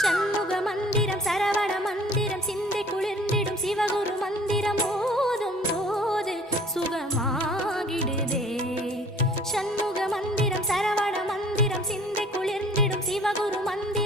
சண்முக மந்திரம் சரவண மந்திரம் சிந்தை குளிர்ந்திடும் சிவகுரு மந்திரம் ஓதும் போது சுகமாகிடுதே. சண்முக மந்திரம் சரவண மந்திரம் சிந்தை குளிர்ந்திடும் சிவகுரு மந்திரம்